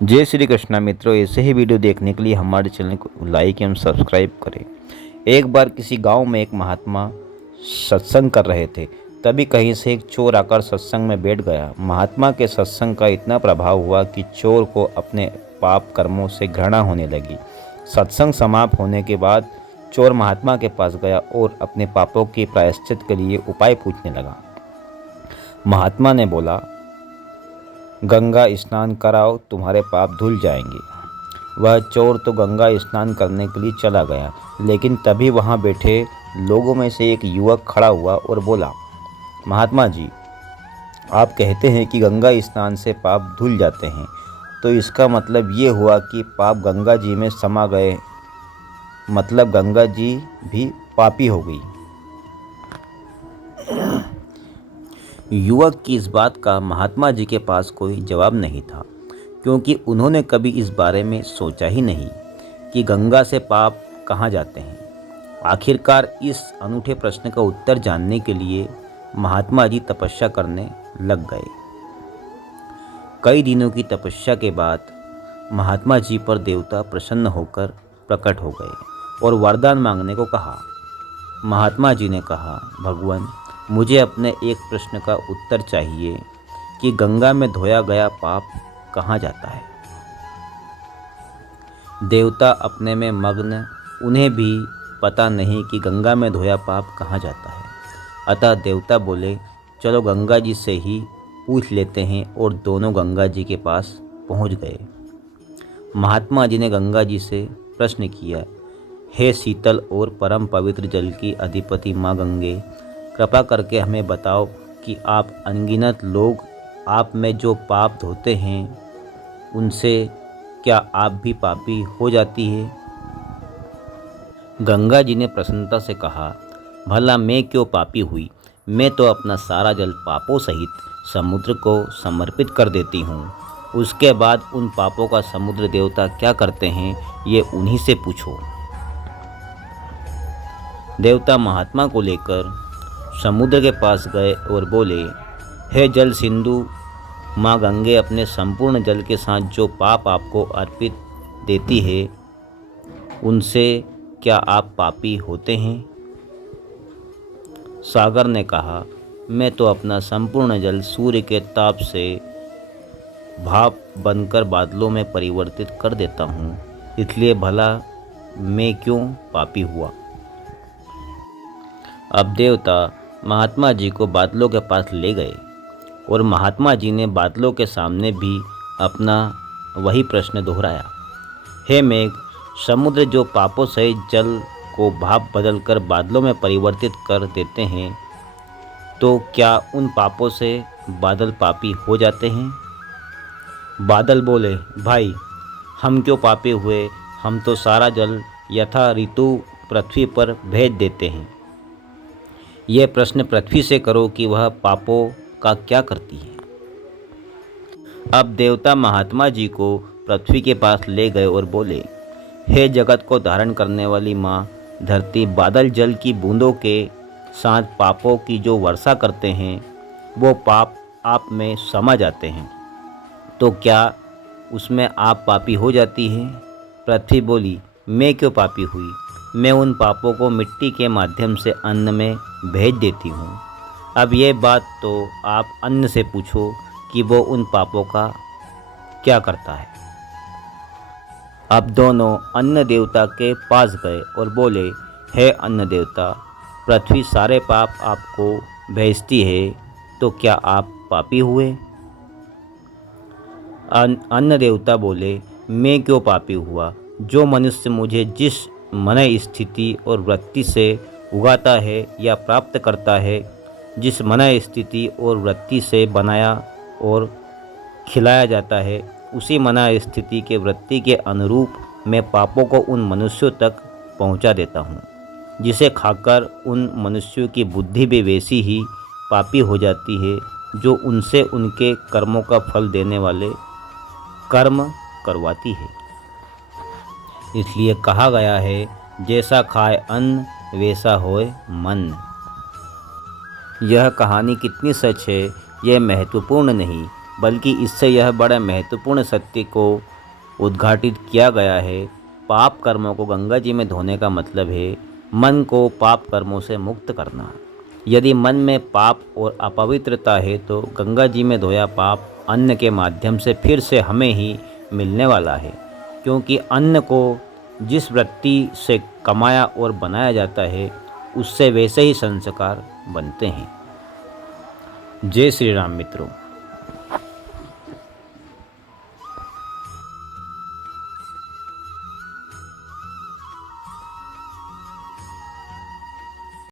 जय श्री कृष्णा मित्रों, ऐसे ही वीडियो देखने के लिए हमारे चैनल को लाइक एवं सब्सक्राइब करें। एक बार किसी गांव में एक महात्मा सत्संग कर रहे थे। तभी कहीं से एक चोर आकर सत्संग में बैठ गया। महात्मा के सत्संग का इतना प्रभाव हुआ कि चोर को अपने पाप कर्मों से घृणा होने लगी। सत्संग समाप्त होने के बाद चोर महात्मा के पास गया और अपने पापों के प्रायश्चित के लिए उपाय पूछने लगा। महात्मा ने बोला, गंगा स्नान कराओ, तुम्हारे पाप धुल जाएंगे। वह चोर तो गंगा स्नान करने के लिए चला गया, लेकिन तभी वहाँ बैठे लोगों में से एक युवक खड़ा हुआ और बोला, महात्मा जी, आप कहते हैं कि गंगा स्नान से पाप धुल जाते हैं, तो इसका मतलब ये हुआ कि पाप गंगा जी में समा गए, मतलब गंगा जी भी पापी हो गई। युवक की इस बात का महात्मा जी के पास कोई जवाब नहीं था, क्योंकि उन्होंने कभी इस बारे में सोचा ही नहीं कि गंगा से पाप कहाँ जाते हैं। आखिरकार इस अनूठे प्रश्न का उत्तर जानने के लिए महात्मा जी तपस्या करने लग गए। कई दिनों की तपस्या के बाद महात्मा जी पर देवता प्रसन्न होकर प्रकट हो गए और वरदान मांगने को कहा। महात्मा जी ने कहा, भगवान, मुझे अपने एक प्रश्न का उत्तर चाहिए कि गंगा में धोया गया पाप कहाँ जाता है। देवता अपने में मग्न, उन्हें भी पता नहीं कि गंगा में धोया पाप कहाँ जाता है। अतः देवता बोले, चलो गंगा जी से ही पूछ लेते हैं, और दोनों गंगा जी के पास पहुँच गए। महात्मा जी ने गंगा जी से प्रश्न किया, हे शीतल और परम पवित्र जल की अधिपति माँ गंगे, कृपा करके हमें बताओ कि आप अनगिनत लोग आप में जो पाप धोते हैं, उनसे क्या आप भी पापी हो जाती है। गंगा जी ने प्रसन्नता से कहा, भला मैं क्यों पापी हुई, मैं तो अपना सारा जल पापों सहित समुद्र को समर्पित कर देती हूँ। उसके बाद उन पापों का समुद्र देवता क्या करते हैं, ये उन्हीं से पूछो। देवता महात्मा को लेकर समुद्र के पास गए और बोले, हे जल सिंधु माँ गंगे, अपने संपूर्ण जल के साथ जो पाप आपको अर्पित देती है, उनसे क्या आप पापी होते हैं। सागर ने कहा, मैं तो अपना संपूर्ण जल सूर्य के ताप से भाप बनकर बादलों में परिवर्तित कर देता हूँ, इसलिए भला मैं क्यों पापी हुआ। अब देवता महात्मा जी को बादलों के पास ले गए और महात्मा जी ने बादलों के सामने भी अपना वही प्रश्न दोहराया, हे मेघ, समुद्र जो पापों सहित जल को भाप बदलकर बादलों में परिवर्तित कर देते हैं, तो क्या उन पापों से बादल पापी हो जाते हैं। बादल बोले, भाई, हम क्यों पापी हुए, हम तो सारा जल यथा ऋतु पृथ्वी पर भेज देते हैं। यह प्रश्न पृथ्वी से करो कि वह पापों का क्या करती है। अब देवता महात्मा जी को पृथ्वी के पास ले गए और बोले, हे जगत को धारण करने वाली माँ धरती, बादल जल की बूंदों के साथ पापों की जो वर्षा करते हैं, वो पाप आप में समा जाते हैं, तो क्या उसमें आप पापी हो जाती है। पृथ्वी बोली, मैं क्यों पापी हुई, मैं उन पापों को मिट्टी के माध्यम से अन्न में भेज देती हूँ। अब ये बात तो आप अन्न से पूछो कि वो उन पापों का क्या करता है। अब दोनों अन्न देवता के पास गए और बोले, हे अन्न देवता, पृथ्वी सारे पाप आपको भेजती है, तो क्या आप पापी हुए। अन्न देवता बोले, मैं क्यों पापी हुआ, जो मनुष्य मुझे जिस मन स्थिति और वृत्ति से उगाता है या प्राप्त करता है, जिस मन स्थिति और वृत्ति से बनाया और खिलाया जाता है, उसी मन स्थिति के वृत्ति के अनुरूप मैं पापों को उन मनुष्यों तक पहुंचा देता हूं, जिसे खाकर उन मनुष्यों की बुद्धि भी वैसी ही पापी हो जाती है, जो उनसे उनके कर्मों का फल देने वाले कर्म करवाती है। इसलिए कहा गया है, जैसा खाए अन्न वैसा होए मन। यह कहानी कितनी सच है, यह महत्वपूर्ण नहीं, बल्कि इससे यह बड़ा महत्वपूर्ण सत्य को उद्घाटित किया गया है। पाप कर्मों को गंगा जी में धोने का मतलब है मन को पाप कर्मों से मुक्त करना। यदि मन में पाप और अपवित्रता है तो गंगा जी में धोया पाप अन्न के माध्यम से फिर से हमें ही मिलने वाला है, क्योंकि अन्न को जिस वृत्ति से कमाया और बनाया जाता है उससे वैसे ही संस्कार बनते हैं। जय श्री राम मित्रों।